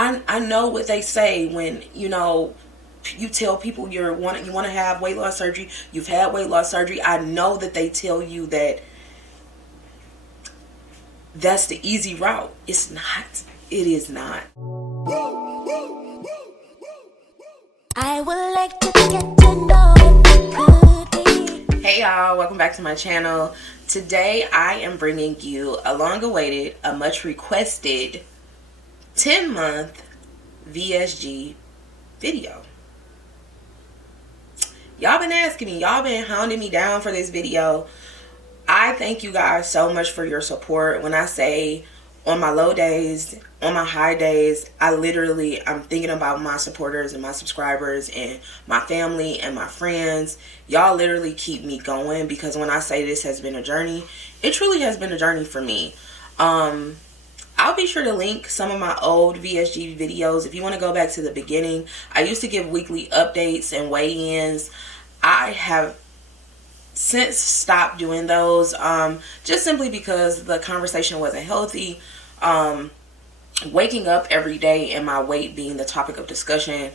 I know what they say when, you tell people you want to have weight loss surgery, you've had weight loss surgery. I know that they tell you that that's the easy route. It's not. It is not. I would like to get to know if it could be. Hey y'all, welcome back to my channel. Today I am bringing you a long-awaited, a much requested 10-month VSG video. Y'all been asking me, y'all been hounding me down for this video. I thank you guys so much for your support. When I say on my low days, on my high days, I'm thinking about my supporters and my subscribers and my family and my friends. Y'all literally keep me going, because when I say this has been a journey, it truly has been a journey for me. I'll be sure to link some of my old VSG videos. If you want to go back to the beginning, I used to give weekly updates and weigh-ins. I have since stopped doing those, just simply because the conversation wasn't healthy. Waking up every day and my weight being the topic of discussion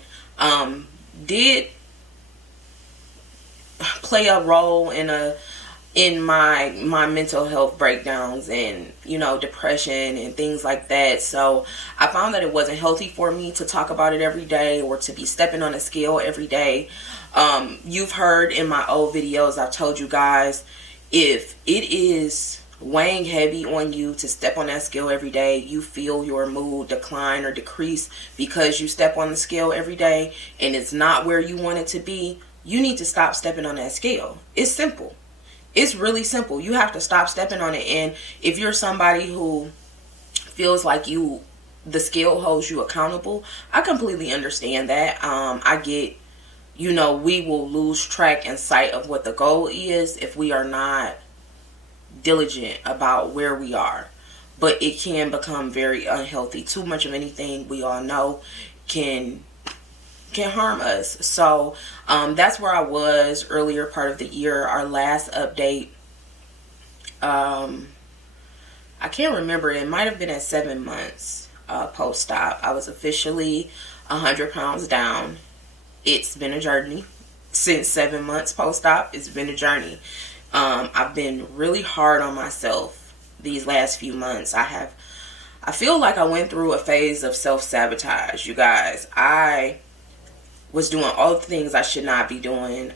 did play a role in my mental health breakdowns and depression and things like that. So I found that it wasn't healthy for me to talk about it every day or to be stepping on a scale every day. You've heard in my old videos, I've told you guys, if it is weighing heavy on you to step on that scale every day, you feel your mood decline or decrease because you step on the scale every day and it's not where you want it to be, you need to stop stepping on that scale. It's simple. It's really simple. You have to stop stepping on it. And if you're somebody who feels like the scale holds you accountable, I completely understand that. I get, we will lose track and sight of what the goal is if we are not diligent about where we are. But it can become very unhealthy. Too much of anything, we all know, can harm us. So that's where I was earlier part of the year. Our last update, I can't remember, it might have been at 7 months post-op. I was officially 100 pounds down. It's been a journey since 7 months post-op. It's been a journey. I've been really hard on myself these last few months. I feel like I went through a phase of self-sabotage, you guys. I was doing all the things I should not be doing.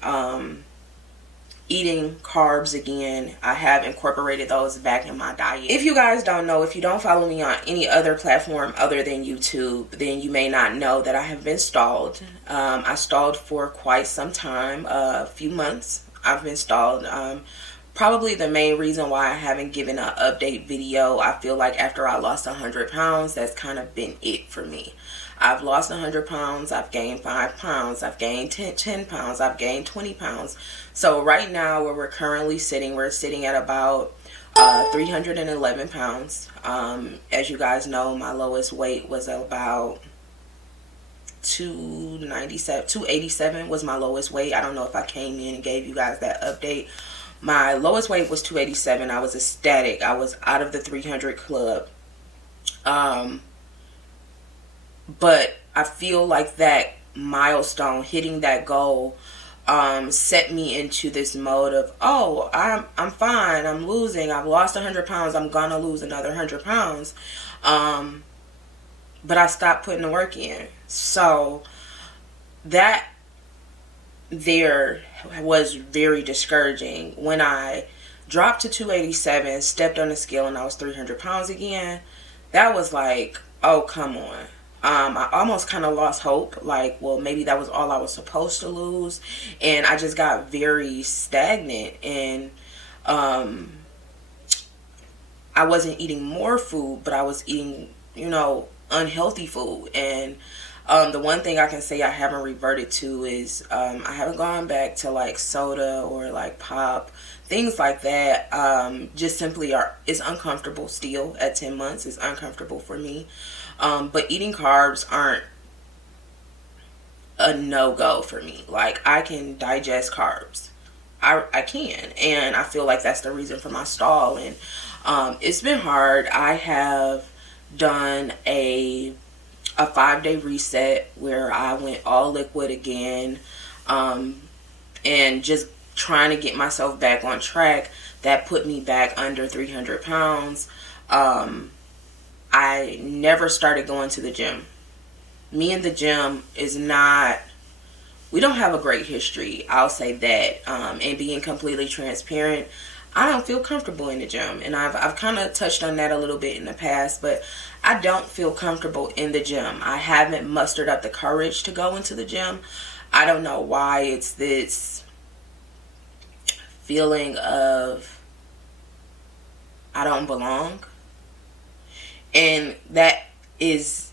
Eating carbs again. I have incorporated those back in my diet. If you guys don't know, if you don't follow me on any other platform other than YouTube, then you may not know that I have been stalled. I stalled for quite some time, a few months. I've been stalled. Probably the main reason why I haven't given an update video, I feel like after I lost 100 pounds, that's kind of been it for me. I've lost 100 pounds, I've gained 5 pounds, I've gained 10 pounds, I've gained 20 pounds. So right now where we're currently sitting, we're sitting at about 311 pounds. As you guys know, my lowest weight was about 287 was my lowest weight. I don't know if I came in and gave you guys that update. My lowest weight was 287. I was ecstatic. I was out of the 300 club. But I feel like that milestone, hitting that goal, set me into this mode of, oh, I'm fine, I'm losing, I've lost 100 pounds, I'm gonna lose another 100 pounds. But I stopped putting the work in. So that there was very discouraging. When I dropped to 287, stepped on the scale, and I was 300 pounds again, that was like, oh, come on. I almost kind of lost hope, like, well, maybe that was all I was supposed to lose, and I just got very stagnant, and I wasn't eating more food, but I was eating, unhealthy food. And the one thing I can say I haven't reverted to is I haven't gone back to like soda or like pop, things like that. Just simply it's uncomfortable still at 10 months. It's uncomfortable for me. But eating carbs aren't a no-go for me. Like, I can digest carbs. I can. And I feel like that's the reason for my stall. And it's been hard. I have done a a 5-day reset where I went all liquid again, and just trying to get myself back on track. That put me back under 300 pounds. I never started going to the gym. Me and the gym is not, we don't have a great history, I'll say that. And being completely transparent, I don't feel comfortable in the gym. And I've kind of touched on that a little bit in the past, but I don't feel comfortable in the gym. I haven't mustered up the courage to go into the gym. I don't know why. It's this feeling of I don't belong. And that is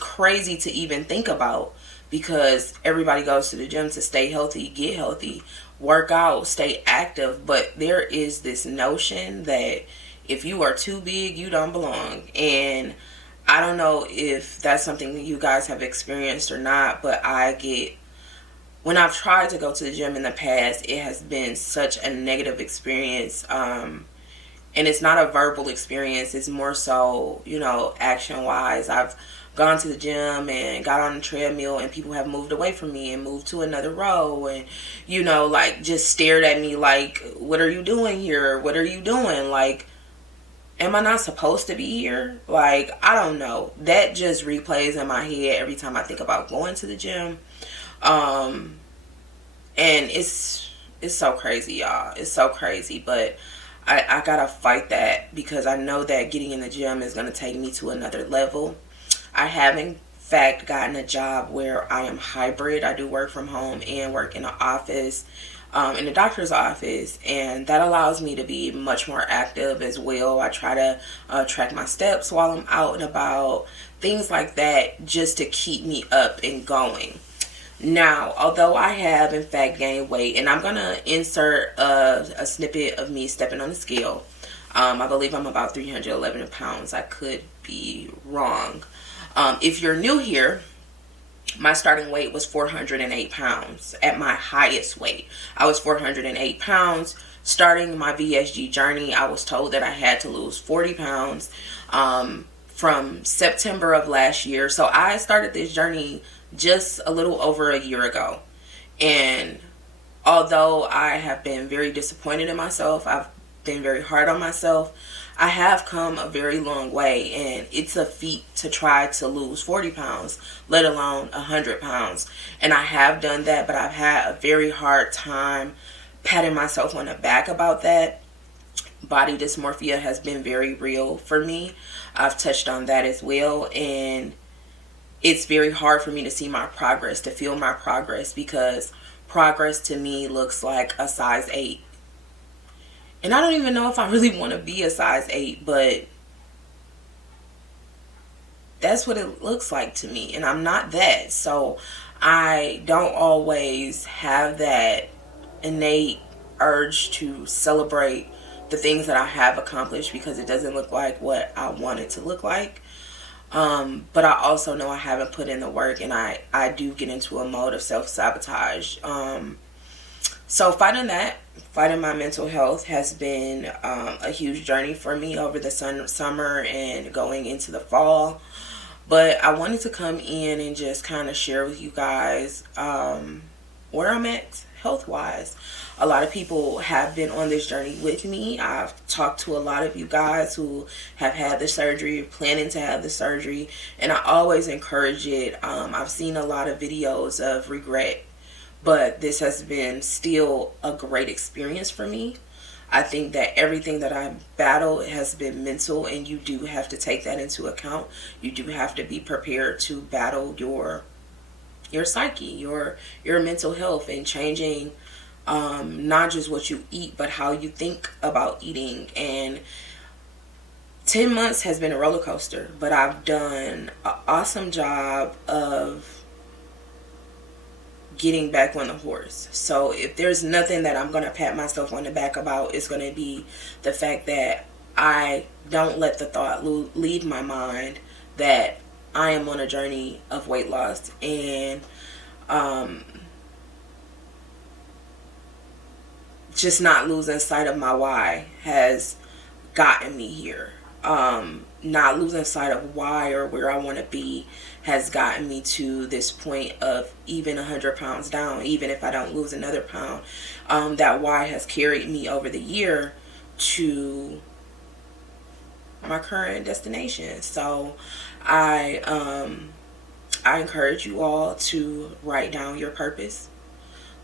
crazy to even think about, because everybody goes to the gym to stay healthy, get healthy, work out, stay active. But there is this notion that if you are too big, you don't belong. And I don't know if that's something that you guys have experienced or not, but when I've tried to go to the gym in the past, it has been such a negative experience. And it's not a verbal experience. It's more so, action wise. I've gone to the gym and got on the treadmill and people have moved away from me and moved to another row and, like just stared at me like, what are you doing here? What are you doing? Like, am I not supposed to be here? Like, I don't know. That just replays in my head every time I think about going to the gym. And it's so crazy, y'all. It's so crazy. But I gotta fight that, because I know that getting in the gym is gonna take me to another level. I have in fact gotten a job where I am hybrid. I do work from home and work in an office, in the doctor's office, and that allows me to be much more active as well. I try to track my steps while I'm out and about, things like that, just to keep me up and going. Now, although I have in fact gained weight, and I'm going to insert a snippet of me stepping on the scale. I believe I'm about 311 pounds. I could be wrong. If you're new here, my starting weight was 408 pounds. At my highest weight, I was 408 pounds. Starting my VSG journey, I was told that I had to lose 40 pounds from September of last year. So I started this journey just a little over a year ago. And although I have been very disappointed in myself, I've been very hard on myself, I have come a very long way. And it's a feat to try to lose 40 pounds, let alone 100 pounds. And I have done that, but I've had a very hard time patting myself on the back about that. Body dysmorphia has been very real for me. I've touched on that as well. And it's very hard for me to see my progress, to feel my progress, because progress to me looks like a size 8. And I don't even know if I really want to be a size 8, but that's what it looks like to me. And I'm not that. So I don't always have that innate urge to celebrate the things that I have accomplished, because it doesn't look like what I want it to look like. But I also know I haven't put in the work, and I do get into a mode of self-sabotage. So fighting my mental health has been a huge journey for me over the summer and going into the fall. But I wanted to come in and just kind of share with you guys where I'm at health-wise. A lot of people have been on this journey with me. I've talked to a lot of you guys who have had the surgery, planning to have the surgery, and I always encourage it. I've seen a lot of videos of regret, but this has been still a great experience for me. I think that everything that I've battled has been mental, and you do have to take that into account. You do have to be prepared to battle your psyche, your mental health, and changing not just what you eat, but how you think about eating. And 10 months has been a roller coaster, but I've done an awesome job of getting back on the horse. So if there's nothing that I'm going to pat myself on the back about, it's going to be the fact that I don't let the thought leave my mind that I am on a journey of weight loss. And just not losing sight of my why has gotten me here. not losing sight of why or where I want to be has gotten me to this point of even 100 pounds down, even if I don't lose another pound. That why has carried me over the year to my current destination. So I encourage you all to write down your purpose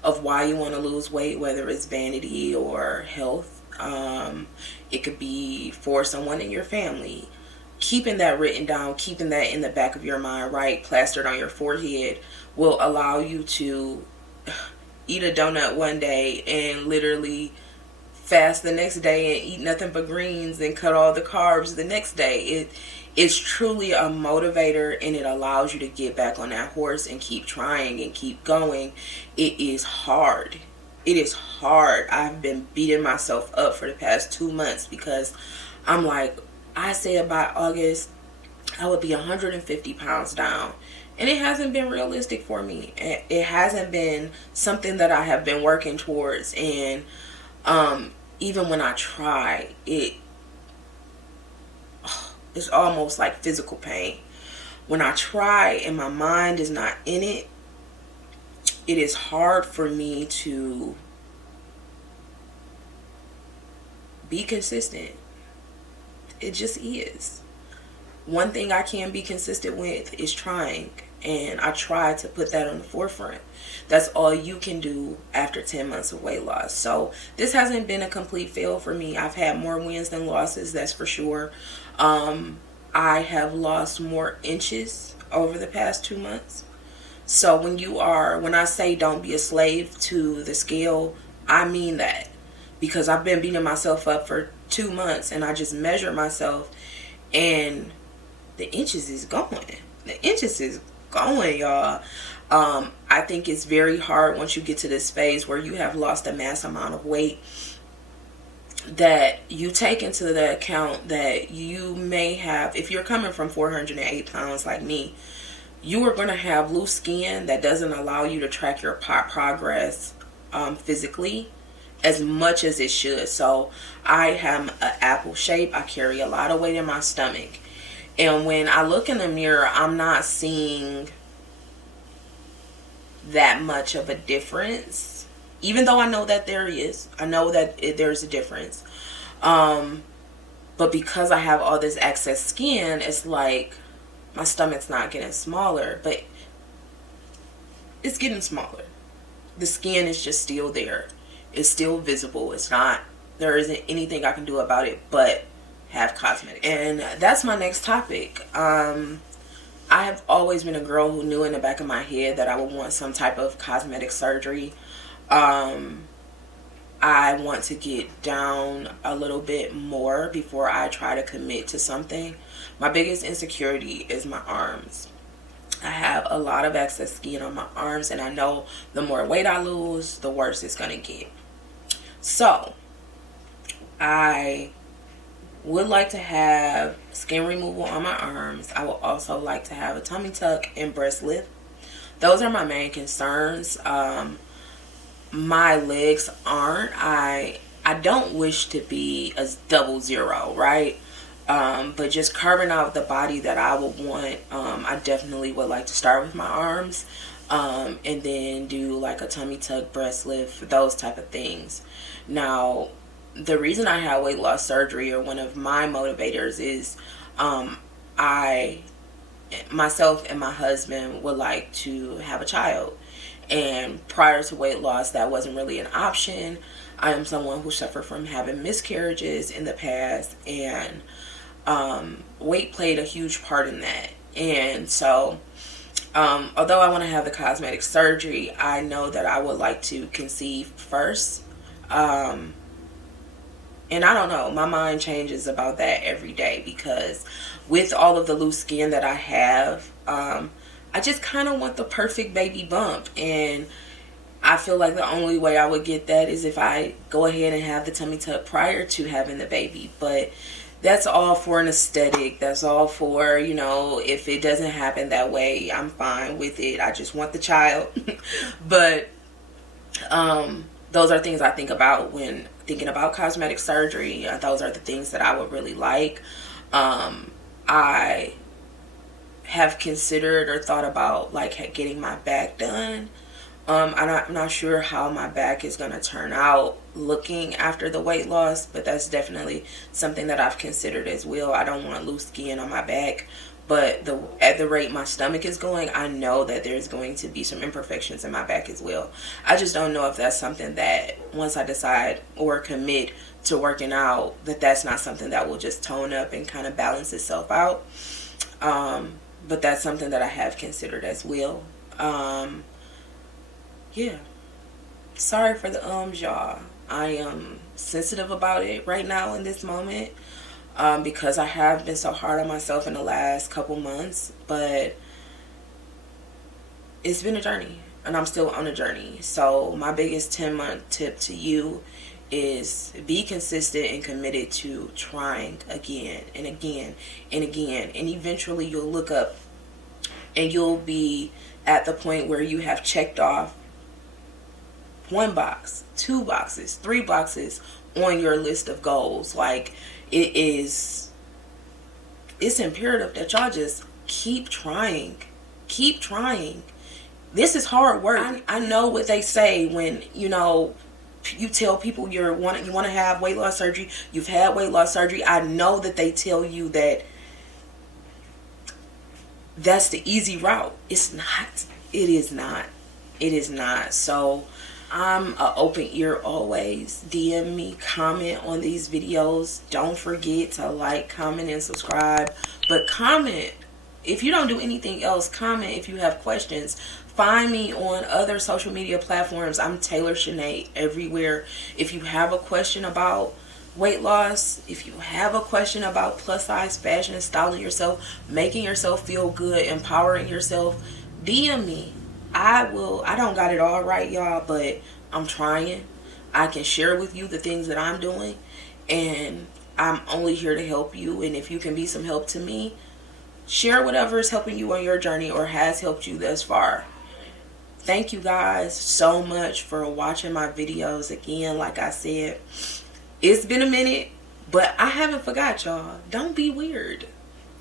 of why you want to lose weight, whether it's vanity or health. It could be for someone in your family. Keeping that written down, keeping that in the back of your mind, right, plastered on your forehead, will allow you to eat a donut one day and literally fast the next day and eat nothing but greens and cut all the carbs the next day. It's truly a motivator, and it allows you to get back on that horse and keep trying and keep going. It is hard. It is hard. I've been beating myself up for the past 2 months because I'm like, I said by August I would be 150 pounds down. And it hasn't been realistic for me. It hasn't been something that I have been working towards. And even when I try, it's almost like physical pain. When I try and my mind is not in it, it is hard for me to be consistent. It just is. One thing I can be consistent with is trying, and I try to put that on the forefront. That's all you can do after 10 months of weight loss. So this hasn't been a complete fail for me. I've had more wins than losses, that's for sure. I have lost more inches over the past 2 months. So when I say don't be a slave to the scale, I mean that, because I've been beating myself up for 2 months and I just measure myself and the inches is going. The inches is going, y'all. I think it's very hard once you get to this phase where you have lost a mass amount of weight, that you take into the account that you may have, if you're coming from 408 pounds like me, you are going to have loose skin that doesn't allow you to track your progress physically as much as it should. So I am an apple shape. I carry a lot of weight in my stomach. And when I look in the mirror, I'm not seeing that much of a difference. Even though I know that there is. I know that there's a difference. But because I have all this excess skin, it's like my stomach's not getting smaller. But it's getting smaller. The skin is just still there. It's still visible. It's not, there isn't anything I can do about it but have cosmetic surgery. And that's my next topic. I have always been a girl who knew in the back of my head that I would want some type of cosmetic surgery. I want to get down a little bit more before I try to commit to something. My biggest insecurity is my arms. I have a lot of excess skin on my arms, and I know the more weight I lose, the worse it's going to get. So, I would like to have skin removal on my arms. I would also like to have a tummy tuck and breast lift. Those are my main concerns. My legs aren't. I don't wish to be a 00, right? But just carving out the body that I would want, I definitely would like to start with my arms, and then do like a tummy tuck, breast lift, those type of things. Now, the reason I had weight loss surgery, or one of my motivators, is myself and my husband would like to have a child. And prior to weight loss, that wasn't really an option. I am someone who suffered from having miscarriages in the past, and weight played a huge part in that. And so, although I want to have the cosmetic surgery, I know that I would like to conceive first. And I don't know, my mind changes about that every day, because with all of the loose skin that I have, I just kind of want the perfect baby bump. And I feel like the only way I would get that is if I go ahead and have the tummy tuck prior to having the baby. But that's all for an aesthetic. That's all for, if it doesn't happen that way, I'm fine with it. I just want the child. But those are things I think about when thinking about cosmetic surgery. Those are the things that I would really like. I have considered or thought about like getting my back done. I'm not sure how my back is going to turn out looking after the weight loss, but that's definitely something that I've considered as well. I don't want loose skin on my back, but at the rate my stomach is going, I know that there's going to be some imperfections in my back as well. I just don't know if that's something that once I decide or commit to working out, that's not something that will just tone up and kind of balance itself out. But that's something that I have considered as well. Yeah. Sorry for the y'all. I am sensitive about it right now in this moment, because I have been so hard on myself in the last couple months, but it's been a journey and I'm still on a journey. So my biggest 10-month tip to you is be consistent and committed to trying again and again and again, and eventually you'll look up and you'll be at the point where you have checked off 1 box, 2 boxes, 3 boxes on your list of goals. Like, it's imperative that y'all just keep trying. Keep trying. This is hard work. I know what they say when, you tell people you want to have weight loss surgery. You've had weight loss surgery. I know that they tell you that that's the easy route. It's not. It is not. It is not. So I'm an open ear always. DM me, comment on these videos. Don't forget to like, comment, and subscribe. But comment. If you don't do anything else, comment if you have questions. Find me on other social media platforms. I'm Taylor Shanae everywhere. If you have a question about weight loss, if you have a question about plus size fashion, styling yourself, making yourself feel good, empowering yourself, DM me. I don't got it all right, y'all, but I'm trying. I can share with you the things that I'm doing, and I'm only here to help you. And if you can be some help to me, share whatever is helping you on your journey or has helped you thus far. Thank you guys so much for watching my videos. Again, like I said, it's been a minute, but I haven't forgot y'all. Don't be weird.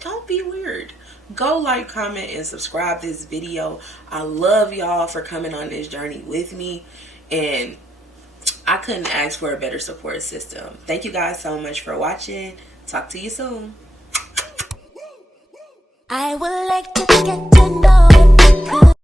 Don't be weird. Go like, comment, and subscribe this video. I love y'all for coming on this journey with me, and I couldn't ask for a better support system. Thank you guys so much for watching. Talk to you soon. I would like to get to know